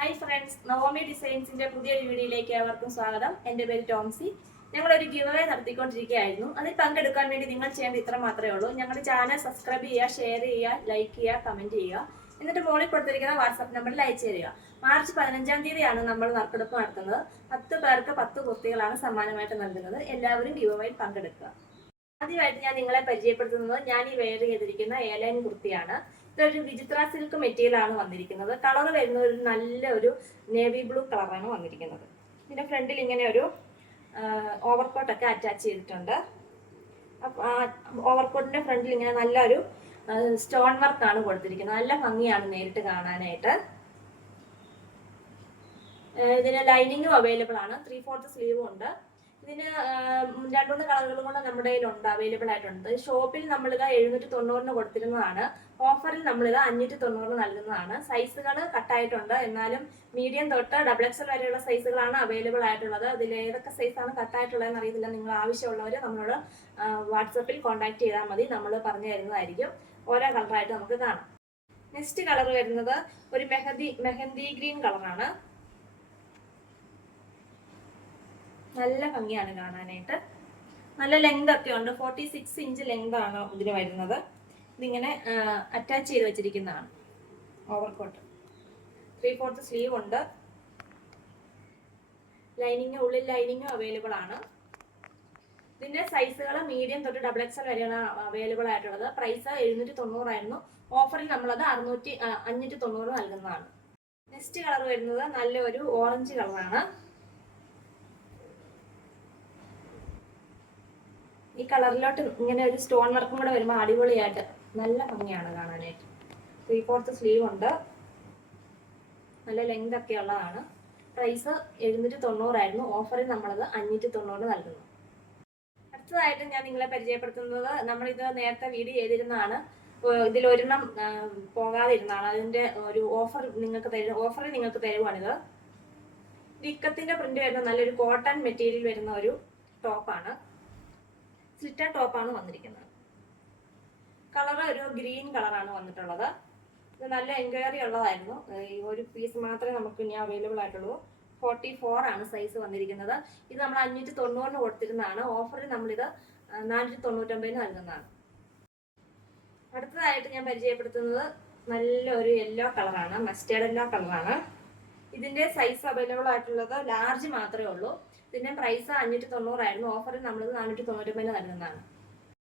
Hi friends Naomi ഡിസൈൻസിന്റെ പുതിയൊരു വീഡിയോയിലേക്ക് ഏവർക്കും സ്വാഗതം. എന്റെ പേര് ടോംസി. ഞങ്ങളൊരു ഗിവ് അവേ നടത്തിക്കൊണ്ടിരിക്കുകയായിരുന്നു. അതിൽ പങ്കെടുക്കാൻ വേണ്ടി നിങ്ങൾ ചെയ്യേണ്ടത് ഇത്ര മാത്രമേ ഉള്ളൂ. ഞങ്ങളുടെ ചാനൽ സബ്സ്ക്രൈബ് ചെയ്യുക ഷെയർ ചെയ്യുക ലൈക്ക് ചെയ്യുക കമന്റ് ചെയ്യുക. എന്നിട്ട് മോളിൽ കൊടുത്തിരിക്കുന്ന വാട്സാപ്പ് നമ്പറിൽ അയച്ചു തരിക. മാർച്ച് പതിനഞ്ചാം തീയതിയാണ് നമ്മൾ നറുക്കെടുപ്പ് നടത്തുന്നത്. പത്ത് പേർക്ക് പത്ത് കുർത്തികളാണ് സമ്മാനമായിട്ട് നൽകുന്നത്. എല്ലാവരും ഗിവ് അവയിൽ പങ്കെടുക്കുക. ആദ്യമായിട്ട് ഞാൻ നിങ്ങളെ പരിചയപ്പെടുത്തുന്നത് ഞാൻ ഈ വെയർ ചെയ്തിരിക്കുന്ന ഏലൈൻ കുർത്തിയാണ്. ഇതൊരു വിചിത്ര സിൽക്ക് മെറ്റീരിയൽ ആണ് വന്നിരിക്കുന്നത്. കളർ വരുന്ന ഒരു നല്ല ഒരു നേവി ബ്ലൂ കളറാണ് വന്നിരിക്കുന്നത്. ഇതിന്റെ ഫ്രണ്ടിൽ ഇങ്ങനെ ഒരു ഓവർ ഓവർകോട്ടൊക്കെ അറ്റാച്ച് ചെയ്തിട്ടുണ്ട്. ഓവർ ഓവർകോട്ടിന്റെ ഫ്രണ്ടിൽ ഇങ്ങനെ നല്ലൊരു സ്റ്റോൺ വർക്കാണ് കൊടുത്തിരിക്കുന്നത്. നല്ല ഭംഗിയാണ് നേരിട്ട് കാണാനായിട്ട്. ഇതിന് ലൈനിങ്ങും അവൈലബിൾ ആണ്. ത്രീ ഫോർത്ത് സ്ലീവും ഉണ്ട്. ഇതിന് രണ്ടു മൂന്ന് കളറുകൾ കൂടെ നമ്മുടെ കയ്യിലുണ്ട് അവൈലബിൾ ആയിട്ടുണ്ട്. ഷോപ്പിൽ നമ്മളിത് എഴുന്നൂറ്റി തൊണ്ണൂറിന് കൊടുത്തിരുന്നതാണ്. ഓഫറിൽ നമ്മളിത് അഞ്ഞൂറ്റി തൊണ്ണൂറിന് നൽകുന്നതാണ്. സൈസുകൾ കട്ടായിട്ടുണ്ട്. എന്നാലും മീഡിയം തൊട്ട് ഡബിൾ എക്സൽ വരെയുള്ള സൈസുകളാണ് അവൈലബിൾ ആയിട്ടുള്ളത്. അതിൽ ഏതൊക്കെ സൈസാണ് കട്ടായിട്ടുള്ളതെന്ന് അറിയത്തില്ല. നിങ്ങൾ ആവശ്യമുള്ളവർ നമ്മളോട് വാട്സപ്പിൽ കോൺടാക്ട് ചെയ്താൽ മതി. നമ്മൾ പറഞ്ഞു തരുന്നതായിരിക്കും. ഓരോ കളറായിട്ട് നമുക്ക് കാണാം. നെക്സ്റ്റ് കളർ വരുന്നത് ഒരു മെഹന്തി മെഹന്തി ഗ്രീൻ കളറാണ്. നല്ല ഭംഗിയാണ് കാണാനായിട്ട്. നല്ല ലെങ്ത് ഒക്കെ ഉണ്ട്. ഫോർട്ടി സിക്സ് ഇഞ്ച് ലെങ്ത് ആണ് ഇതിന് വരുന്നത്. ഇതിങ്ങനെ അറ്റാച്ച് ചെയ്ത് വെച്ചിരിക്കുന്നതാണ്. ഓവർകോട്ട് ത്രീ ഫോർത്ത് സ്ലീവ് ഉണ്ട്. ലൈനിങ് ഉള്ളിൽ ലൈനിങ്ങും അവൈലബിൾ ആണ്. ഇതിന്റെ സൈസുകൾ മീഡിയം തൊട്ട് ഡബിൾ എക്സ് എൽ വരെയാണ് അവൈലബിൾ ആയിട്ടുള്ളത്. പ്രൈസ് എഴുന്നൂറ്റി തൊണ്ണൂറായിരുന്നു ഓഫറിൽ നമ്മളത് അറുന്നൂറ്റി അഞ്ഞൂറ്റി തൊണ്ണൂറ് നൽകുന്നതാണ്. നെക്സ്റ്റ് കളർ വരുന്നത് നല്ലൊരു ഓറഞ്ച് കളറാണ് ഈ കളറിലോട്ട് ഇങ്ങനെ ഒരു സ്റ്റോൺ വർക്കും കൂടെ വരുമ്പോൾ അടിപൊളിയായിട്ട് നല്ല ഭംഗിയാണ് കാണാനായിട്ട്. ത്രീ ഫോർത്ത് സ്ലീവ് ഉണ്ട്. നല്ല ലെങ്ത് ഒക്കെ ഉള്ളതാണ്. പ്രൈസ് എഴുന്നൂറ്റി തൊണ്ണൂറായിരുന്നു ഓഫറിൽ നമ്മളത് അഞ്ഞൂറ്റി തൊണ്ണൂറ് നൽകുന്നു. അടുത്തതായിട്ട് ഞാൻ നിങ്ങളെ പരിചയപ്പെടുത്തുന്നത് നമ്മളിത് നേരത്തെ വീഡിയോ ചെയ്തിരുന്നതാണ്. ഒരെണ്ണം പോകാതിരുന്നാണ് അതിന്റെ ഒരു ഓഫർ നിങ്ങൾക്ക് തരും ഓഫറിൽ നിങ്ങൾക്ക് തരുവാണിത്. വിക്കത്തിന്റെ പ്രിന്റ് വരുന്ന നല്ലൊരു കോട്ടൺ മെറ്റീരിയൽ വരുന്ന ഒരു ടോപ്പാണ് സ്ലിറ്റർ ആണ് വന്നിരിക്കുന്നത്. കളർ ഒരു ഗ്രീൻ കളറാണ് വന്നിട്ടുള്ളത്. ഇത് നല്ല എൻക്വയറി ഉള്ളതായിരുന്നു. ഒരു പീസ് മാത്രമേ നമുക്ക് ഇനി അവൈലബിൾ ആയിട്ടുള്ളൂ. ഫോർട്ടി ഫോർ ആണ് സൈസ് വന്നിരിക്കുന്നത്. ഇത് നമ്മൾ അഞ്ഞൂറ്റി തൊണ്ണൂറിന് കൊടുത്തിരുന്നതാണ് ഓഫറിൽ നമ്മളിത് നാനൂറ്റി തൊണ്ണൂറ്റൊമ്പതിന് നൽകുന്നതാണ്. അടുത്തതായിട്ട് ഞാൻ പരിചയപ്പെടുത്തുന്നത് നല്ലൊരു യെല്ലോ കളറാണ് മസ്റ്റേഡ് യെല്ലോ കളറാണ് ഇതിന്റെ സൈസ് അവൈലബിൾ ആയിട്ടുള്ളത് ലാർജ് മാത്രമേ ഉള്ളൂ. ഇതിന്റെ പ്രൈസ് അഞ്ഞൂറ്റി തൊണ്ണൂറായിരുന്നു ഓഫറിൽ നമ്മൾ നാനൂറ്റി തൊണ്ണൂറ്റൊമ്പതിന് നൽകുന്നതാണ്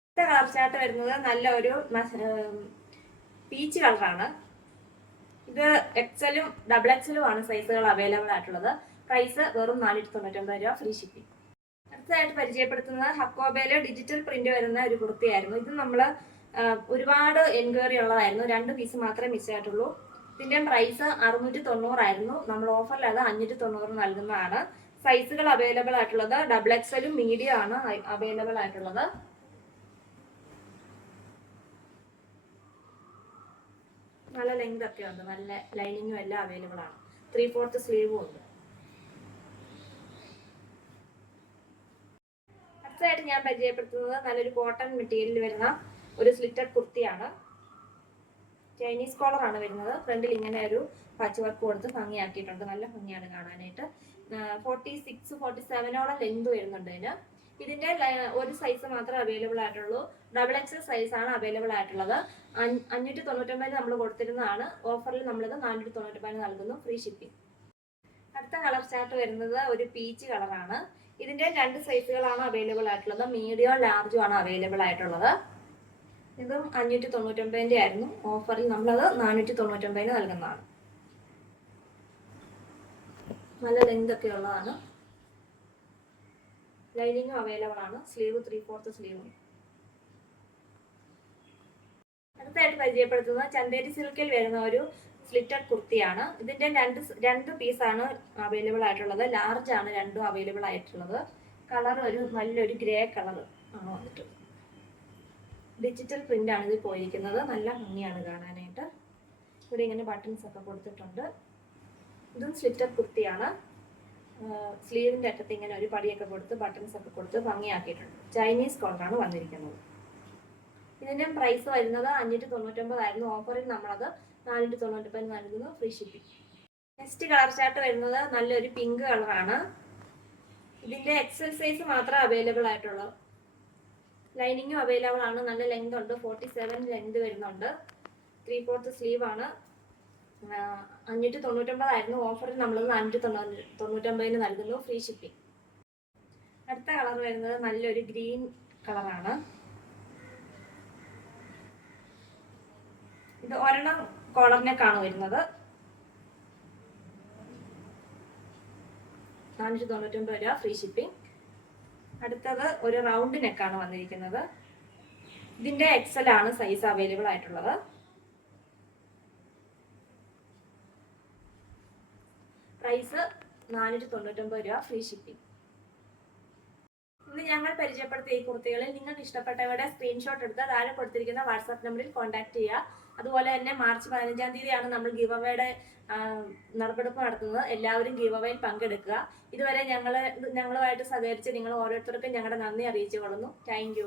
അടുത്ത കളർ ചാർട്ട് വരുന്നത് നല്ല ഒരു പീച്ച് കളറാണ് ഇത് എക്സലും ഡബിൾ എക്സലും ആണ് സൈസുകൾ അവൈലബിൾ ആയിട്ടുള്ളത്. പ്രൈസ് വെറും നാനൂറ്റി തൊണ്ണൂറ്റൊമ്പത് രൂപ ഫ്രീ ഷിപ്പിംഗ് അടുത്തതായിട്ട് പരിചയപ്പെടുത്തുന്നത് ഹക്കോബയിൽ ഡിജിറ്റൽ പ്രിന്റ് വരുന്ന ഒരു കുർത്തിയായിരുന്നു. ഇത് നമ്മൾ ഒരുപാട് എൻക്വയറി ഉള്ളതായിരുന്നു. രണ്ട് പീസ് മാത്രമേ മിസ് ആയിട്ടുള്ളൂ. ഇതിന്റെ പ്രൈസ് അറുന്നൂറ്റി തൊണ്ണൂറായിരുന്നു നമ്മൾ ഓഫറിൽ അത് അഞ്ഞൂറ്റി തൊണ്ണൂറ് നൽകുന്നതാണ്. സൈസുകൾ അവൈലബിൾ ആയിട്ടുള്ളത് ഡബിൾ എക്സലും മീഡിയം ആണ് അവൈലബിൾ ആയിട്ടുള്ളത്. നല്ല ലെങ്ത് ഒക്കെ ഉണ്ട് നല്ല ലൈനിങ്ങും എല്ലാം അവൈലബിൾ ആണ്. ത്രീ ഫോർത്ത് സ്ലീവും ഉണ്ട്. അടുത്തതായിട്ട് ഞാൻ പരിചയപ്പെടുത്തുന്നത് നല്ലൊരു കോട്ടൺ മെറ്റീരിയൽ വരുന്ന ഒരു സ്ലിറ്റഡ് കുർത്തിയാണ്. ചൈനീസ് കോളർ ആണ് വരുന്നത്. ഫ്രണ്ടിൽ ഇങ്ങനെ ഒരു പച്ച് വർക്ക് കൊടുത്ത് ഭംഗിയാക്കിയിട്ടുണ്ട്. നല്ല ഭംഗിയാണ് കാണാനായിട്ട്. ഫോർട്ടി സിക്സ് ഫോർട്ടി സെവനോളം ലെങ്ത് വരുന്നുണ്ട് ഇതിന് ഇതിന്റെ ഒരു സൈസ് മാത്രമേ അവൈലബിൾ ആയിട്ടുള്ളൂ. ഡബിൾ എക്സൽ സൈസ് ആണ് അവൈലബിൾ ആയിട്ടുള്ളത്. അഞ്ഞ്- അഞ്ഞൂറ്റി തൊണ്ണൂറ്റൊമ്പതിന് നമ്മൾ കൊടുത്തിരുന്നതാണ്. ഓഫറിൽ നമ്മളിത് നാനൂറ്റി തൊണ്ണൂറ്റൊമ്പതിന് നൽകുന്നു ഫ്രീ ഷിപ്പിംഗ് അടുത്ത കളർ ചാർട്ട് വരുന്നത് ഒരു പീച്ച് കളറാണ് ഇതിന്റെ രണ്ട് സൈസുകളാണ് അവൈലബിൾ ആയിട്ടുള്ളത്. മീഡിയം ലാർജും ആണ് അവൈലബിൾ ആയിട്ടുള്ളത്. ഇതും അഞ്ഞൂറ്റി തൊണ്ണൂറ്റൊമ്പതിന്റെ ആയിരുന്നു. ഓഫറിൽ നമ്മളത് നാനൂറ്റി തൊണ്ണൂറ്റൊമ്പതിന് നൽകുന്നതാണ്. നല്ല ലെങ്ത് ഒക്കെ ഉള്ളതാണ്. ലൈനിങ്ങും അവൈലബിൾ ആണ്. സ്ലീവ് ത്രീ ഫോർത്ത് സ്ലീവും അടുത്തായിട്ട് പരിചയപ്പെടുത്തുന്നത് ചന്തേരി സിൽക്കിൽ വരുന്ന ഒരു സ്ലിറ്റഡ് കുർത്തിയാണ്. ഇതിന്റെ രണ്ട് രണ്ട് പീസാണ് അവൈലബിൾ ആയിട്ടുള്ളത്. ലാർജ് ആണ് രണ്ടും അവൈലബിൾ ആയിട്ടുള്ളത്. കളർ ഒരു നല്ലൊരു ഗ്രേ കളർ ആണ് വന്നിട്ട്. ഡിജിറ്റൽ പ്രിന്റ് ആണ് ഇത് പോയിരിക്കുന്നത്. നല്ല ഭംഗിയാണ് കാണാനായിട്ട്. ഇവിടെ ഇങ്ങനെ ബട്ടൺസ് ഒക്കെ കൊടുത്തിട്ടുണ്ട്. ഇതും സ്ലിറ്റഡ് കുർത്തിയാണ്. സ്ലീവിന്റെ അറ്റത്ത് ഇങ്ങനെ ഒരു പടിയൊക്കെ കൊടുത്ത് ബട്ടൺസ് ഒക്കെ കൊടുത്ത് ഭംഗിയാക്കിയിട്ടുണ്ട്. ചൈനീസ് കോളറാണ് വന്നിരിക്കുന്നത്. ഇതിന്റെ പ്രൈസ് വരുന്നത് അഞ്ഞൂറ്റി തൊണ്ണൂറ്റൊമ്പതായിരുന്നു ഓഫറിൽ നമ്മളത് നാനൂറ്റി തൊണ്ണൂറ്റൊമ്പത് നൽകുന്നു. Free shipping next colour chart വരുന്നത് നല്ലൊരു പിങ്ക് കളറാണ് ഇതിന്റെ എക്സൽ സൈസ് മാത്രമേ അവൈലബിൾ ആയിട്ടുള്ളൂ. ലൈനിങ്ങും അവൈലബിൾ ആണ്. നല്ല ലെങ്ത് ഉണ്ട്. ഫോർട്ടി സെവൻ ലെങ്ത് വരുന്നുണ്ട്. ത്രീ ഫോർത്ത് സ്ലീവ് ആണ്. അഞ്ഞൂറ്റി തൊണ്ണൂറ്റൊമ്പതായിരുന്നു ഓഫറിൽ നമ്മൾ നാനൂറ്റി തൊണ്ണൂറ്റി തൊണ്ണൂറ്റൊമ്പതിന് നൽകുന്നു ഫ്രീ ഷിപ്പിംഗ് അടുത്ത കളർ വരുന്നത് നല്ലൊരു ഗ്രീൻ കളറാണ് ഇത് ഒരെണ്ണം കോളറിനേക്കാണ് നെക്കാണ് വരുന്നത്. നാനൂറ്റി തൊണ്ണൂറ്റൊമ്പത് രൂപ ഫ്രീ ഷിപ്പിംഗ് അടുത്തത് ഒരു റൗണ്ട് നെക്കാണ് വന്നിരിക്കുന്നത്. ഇതിന്റെ എക്സൽ ആണ് സൈസ് അവൈലബിൾ ആയിട്ടുള്ളത്. പ്രൈസ് നാനൂറ്റി തൊണ്ണൂറ്റൊമ്പത് രൂപ ഫ്രീ ഷിപ്പിംഗ് ഇന്ന് ഞങ്ങൾ പരിചയപ്പെടുത്തിയ ഈ കുർത്തികളിൽ നിങ്ങൾക്ക് ഇഷ്ടപ്പെട്ടവരുടെ സ്ക്രീൻഷോട്ട് എടുത്ത് താഴെ കൊടുത്തിരിക്കുന്ന വാട്സാപ്പ് നമ്പറിൽ കോൺടാക്ട് ചെയ്യുക. അതുപോലെ തന്നെ മാർച്ച് പതിനഞ്ചാം തീയതിയാണ് നമ്മൾ ഗീവ് അവയുടെ നറുക്കെടുപ്പ് നടത്തുന്നത്. എല്ലാവരും ഗീവ് അവയിൽ പങ്കെടുക്കുക. ഇതുവരെ ഞങ്ങൾ ഞങ്ങളുമായിട്ട് സഹകരിച്ച് നിങ്ങൾ ഓരോരുത്തർക്കും ഞങ്ങളുടെ നന്ദി അറിയിച്ചു കൊള്ളുന്നു താങ്ക്